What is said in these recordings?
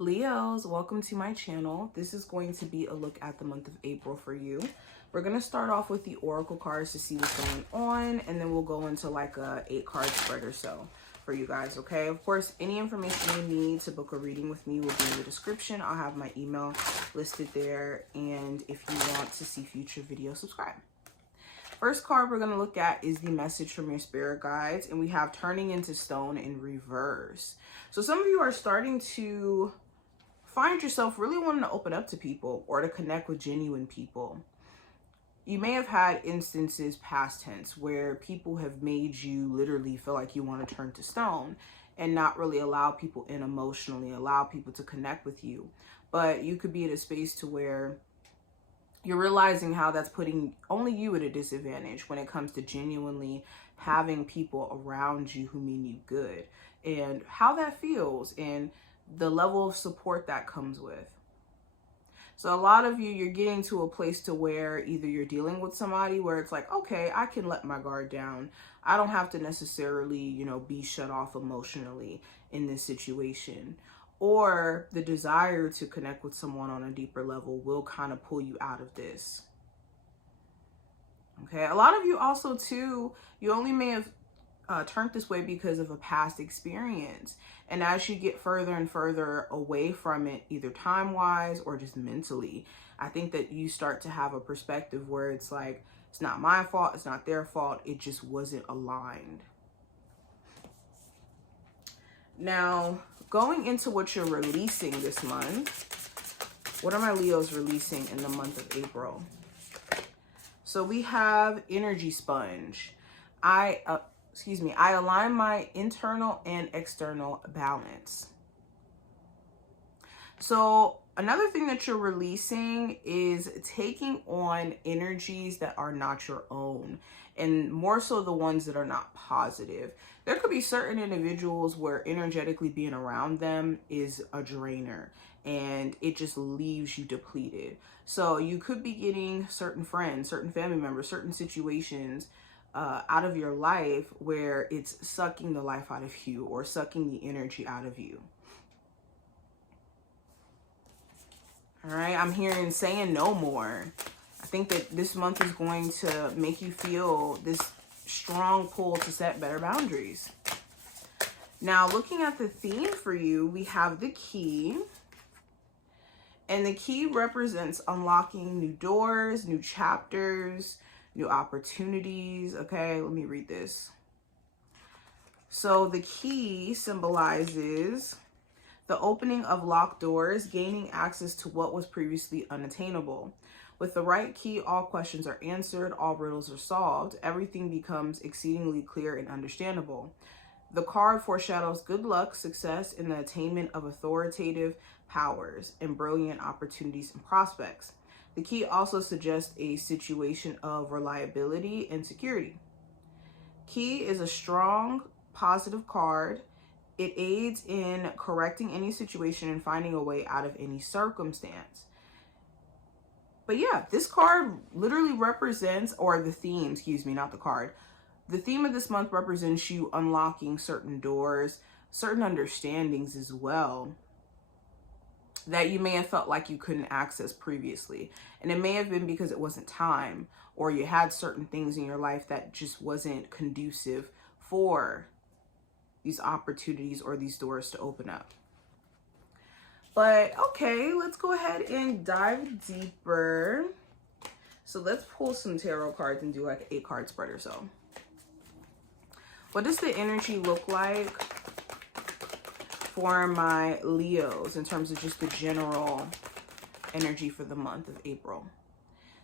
Leos, welcome to my channel. This is going to be a look at the month of April for you. We're going to start off with the oracle cards to see what's going on, and then we'll go into like a 8-card spread or so for you guys, okay? Of course, any information you need to book a reading with me will be in the description. I'll have my email listed there, and if you want to see future videos, subscribe. First card we're going to look at is the message from your spirit guides, and we have turning into stone in reverse. So some of you are starting to find yourself really wanting to open up to people or to connect with genuine people. You may have had instances past tense where people have made you literally feel like you want to turn to stone and not really allow people in emotionally, allow people to connect with you. But you could be in a space to where you're realizing how that's putting only you at a disadvantage when it comes to genuinely having people around you who mean you good, and how that feels and the level of support that comes with. So a lot of you, you're getting to a place to where either you're dealing with somebody where it's like, okay, I can let my guard down. I don't have to necessarily, be shut off emotionally in this situation. Or the desire to connect with someone on a deeper level will kind of pull you out of this. Okay, a lot of you also too, you only may have turned this way because of a past experience. And as you get further and further away from it, either time-wise or just mentally, I think that you start to have a perspective where it's like, it's not my fault, it's not their fault, it just wasn't aligned. Now, going into what you're releasing this month, what are my Leos releasing in the month of April? So we have energy sponge. I align my internal and external balance. So another thing that you're releasing is taking on energies that are not your own, and more so the ones that are not positive. There could be certain individuals where energetically being around them is a drainer and it just leaves you depleted. So you could be getting certain friends, certain family members, certain situations out of your life where it's sucking the life out of you or sucking the energy out of you. All right, I'm hearing saying no more. I think that this month is going to make you feel this strong pull to set better boundaries. Now, looking at the theme for you, we have the key. And the key represents unlocking new doors, new chapters, new opportunities. Okay, let me read this. So the key symbolizes the opening of locked doors, gaining access to what was previously unattainable. With the right key, all questions are answered, all riddles are solved, everything becomes exceedingly clear and understandable. The card foreshadows good luck, success, and the attainment of authoritative powers and brilliant opportunities and prospects. The key also suggests a situation of reliability and security. Key is a strong, positive card. It aids in correcting any situation and finding a way out of any circumstance. But yeah, this card literally represents, or the theme, not the card. The theme of this month represents you unlocking certain doors, certain understandings as well, that you may have felt like you couldn't access previously. And it may have been because it wasn't time, or you had certain things in your life that just wasn't conducive for these opportunities or these doors to open up. But okay, let's go ahead and dive deeper. So let's pull some tarot cards and do like an 8-card spread or so. What does the energy look like for my Leos in terms of just the general energy for the month of April?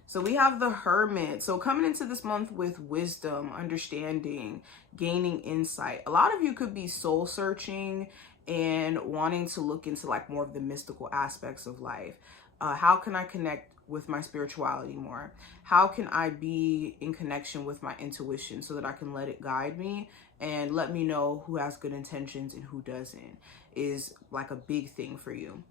So we have the Hermit. So coming into this month with wisdom, understanding, gaining insight. A lot of you could be soul searching and wanting to look into like more of the mystical aspects of life. How can I connect with my spirituality more? How can I be in connection with my intuition so that I can let it guide me and let me know who has good intentions and who doesn't, is like a big thing for you.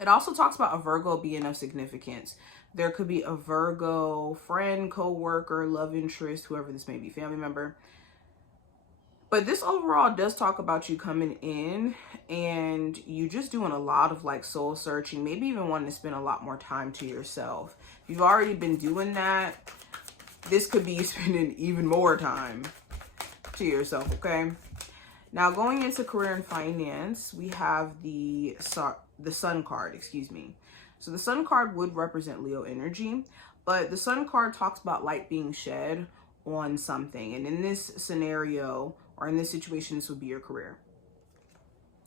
It also talks about a Virgo being of significance. There could be a Virgo friend, co-worker, love interest, whoever this may be, family member, But this overall does talk about you coming in and you just doing a lot of like soul searching, maybe even wanting to spend a lot more time to yourself. If you've already been doing that, this could be you spending even more time to yourself, okay? Now, going into career and finance, we have the Sun card, excuse me. So the Sun card would represent Leo energy, but the Sun card talks about light being shed on something. And in this scenario, or in this situation, this would be your career.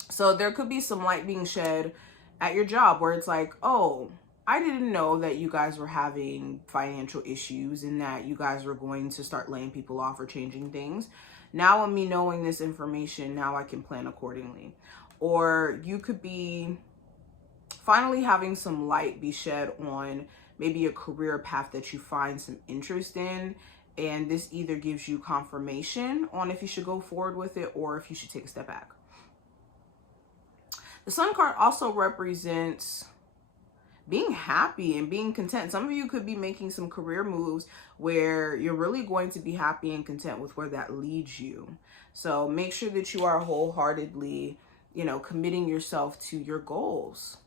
So there could be some light being shed at your job where it's like, oh, I didn't know that you guys were having financial issues and that you guys were going to start laying people off or changing things. Now, with me knowing this information, now I can plan accordingly. Or you could be finally having some light be shed on maybe a career path that you find some interest in. And this either gives you confirmation on if you should go forward with it or if you should take a step back. The Sun card also represents being happy and being content. Some of you could be making some career moves where you're really going to be happy and content with where that leads you. So make sure that you are wholeheartedly, committing yourself to your goals.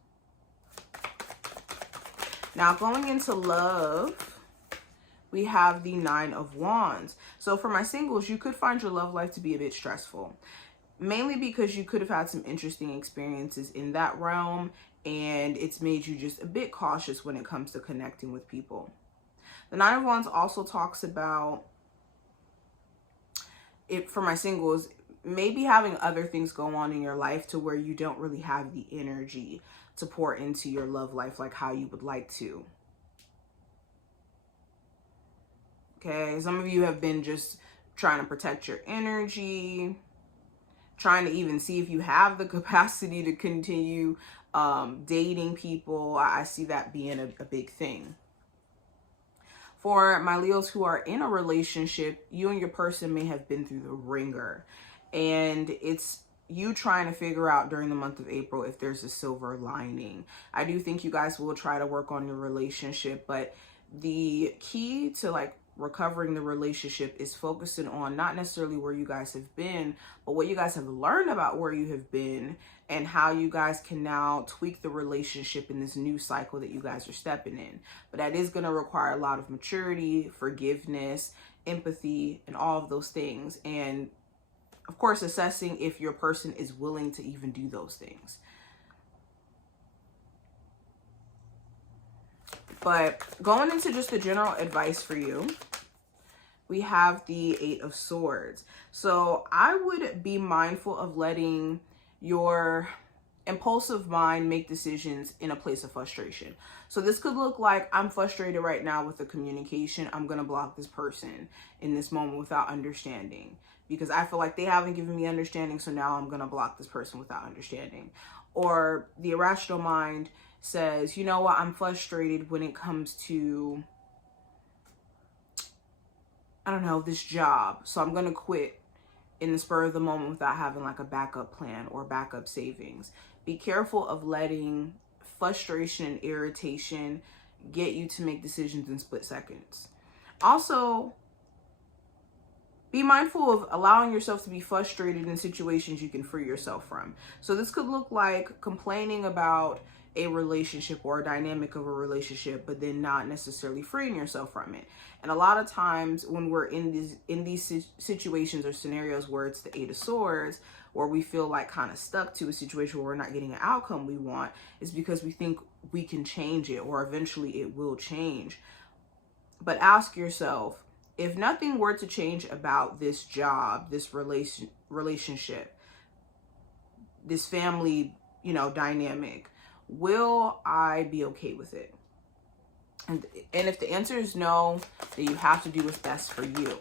Now, going into love, we have the Nine of Wands. So for my singles, you could find your love life to be a bit stressful, mainly because you could have had some interesting experiences in that realm, and it's made you just a bit cautious when it comes to connecting with people. The Nine of Wands also talks about, it for my singles, maybe having other things go on in your life to where you don't really have the energy to pour into your love life like how you would like to. Okay, some of you have been just trying to protect your energy, trying to even see if you have the capacity to continue dating people. I see that being a big thing. For my Leos who are in a relationship, you and your person may have been through the ringer, and it's you trying to figure out during the month of April if there's a silver lining. I do think you guys will try to work on your relationship, but the key to recovering the relationship is focusing on not necessarily where you guys have been, but what you guys have learned about where you have been and how you guys can now tweak the relationship in this new cycle that you guys are stepping in. But that is going to require a lot of maturity, forgiveness, empathy, and all of those things. And of course, assessing if your person is willing to even do those things. But going into just the general advice for you, we have the Eight of Swords. So I would be mindful of letting your impulsive mind make decisions in a place of frustration. So this could look like, I'm frustrated right now with the communication. I'm going to block this person in this moment without understanding, because I feel like they haven't given me understanding. So now I'm going to block this person without understanding. Or the irrational mind says, you know what, I'm frustrated when it comes to, I don't know, this job. So I'm going to quit in the spur of the moment without having a backup plan or backup savings. Be careful of letting frustration and irritation get you to make decisions in split seconds. Also, be mindful of allowing yourself to be frustrated in situations you can free yourself from. So this could look like complaining about a relationship or a dynamic of a relationship, but then not necessarily freeing yourself from it. And a lot of times when we're in these situations or scenarios where it's the Eight of Swords, where we feel kind of stuck to a situation where we're not getting an outcome we want, is because we think we can change it or eventually it will change. But ask yourself, if nothing were to change about this job, this relationship, this family, dynamic, will I be okay with it? And if the answer is no, then you have to do what's best for you.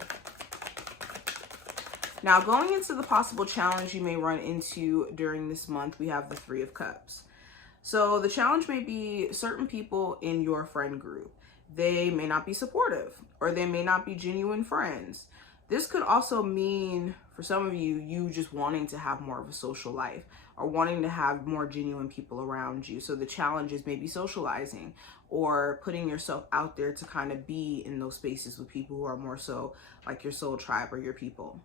Now, going into the possible challenge you may run into during this month, we have the Three of Cups. So the challenge may be certain people in your friend group. They may not be supportive, or they may not be genuine friends. This could also mean, for some of you, you just wanting to have more of a social life or wanting to have more genuine people around you. So the challenge is maybe socializing or putting yourself out there to kind of be in those spaces with people who are more so like your soul tribe or your people.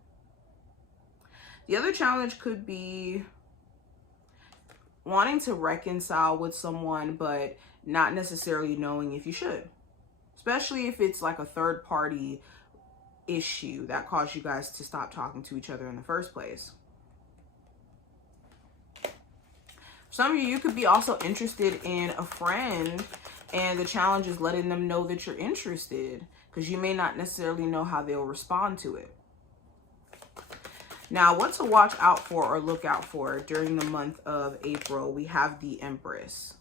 The other challenge could be wanting to reconcile with someone, but not necessarily knowing if you should, especially if it's like a third party issue that caused you guys to stop talking to each other in the first place. Some of you could be also interested in a friend, and the challenge is letting them know that you're interested, because you may not necessarily know how they'll respond to it. Now, what to watch out for or look out for during the month of April, we have the Empress.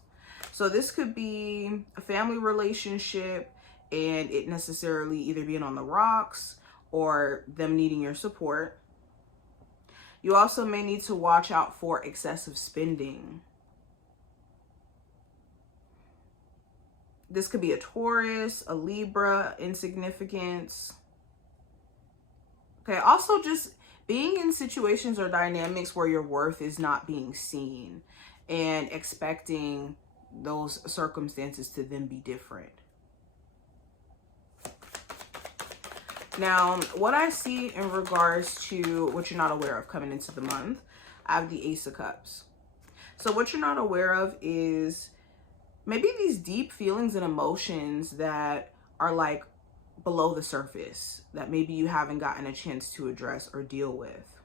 So this could be a family relationship, and it necessarily either being on the rocks or them needing your support. You also may need to watch out for excessive spending. This could be a Taurus, a Libra, insignificance. Okay, also just being in situations or dynamics where your worth is not being seen and expecting those circumstances to then be different. Now, what I see in regards to what you're not aware of coming into the month, I have the Ace of Cups. So what you're not aware of is maybe these deep feelings and emotions that are like below the surface that maybe you haven't gotten a chance to address or deal with.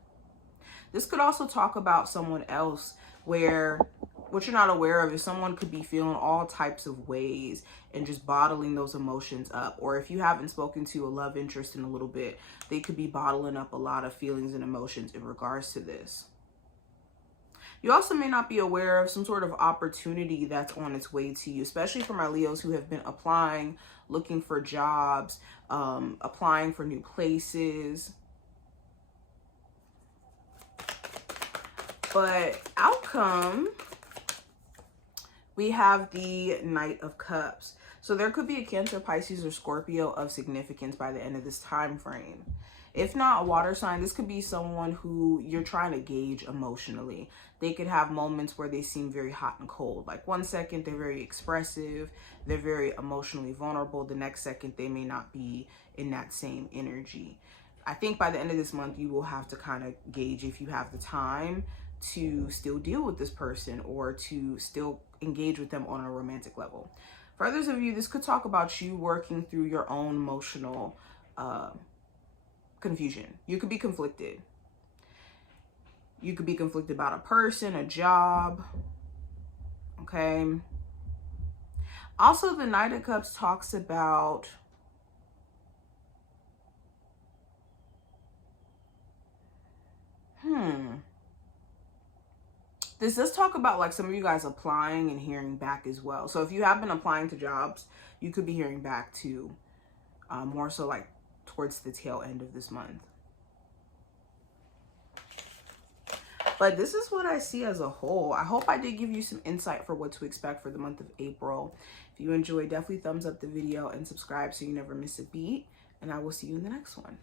This could also talk about someone else, where what you're not aware of is someone could be feeling all types of ways and just bottling those emotions up. Or if you haven't spoken to a love interest in a little bit, they could be bottling up a lot of feelings and emotions in regards to this. You also may not be aware of some sort of opportunity that's on its way to you, especially for my Leos who have been applying, looking for jobs, applying for new places. But outcome, we have the Knight of Cups. So there could be a Cancer, Pisces, or Scorpio of significance by the end of this time frame. If not a water sign, this could be someone who you're trying to gauge emotionally. They could have moments where they seem very hot and cold. Like one second, they're very expressive. They're very emotionally vulnerable. The next second, they may not be in that same energy. I think by the end of this month, you will have to kind of gauge if you have the time to still deal with this person or to still engage with them on a romantic level. For others of you, this could talk about you working through your own emotional confusion. You could be conflicted. You could be conflicted about a person, a job. Okay. Also, the Knight of Cups talks about this does talk about like some of you guys applying and hearing back as well. So if you have been applying to jobs, you could be hearing back too, more so like towards the tail end of this month. But this is what I see as a whole. I hope I did give you some insight for what to expect for the month of April. If you enjoyed, definitely thumbs up the video and subscribe so you never miss a beat. And I will see you in the next one.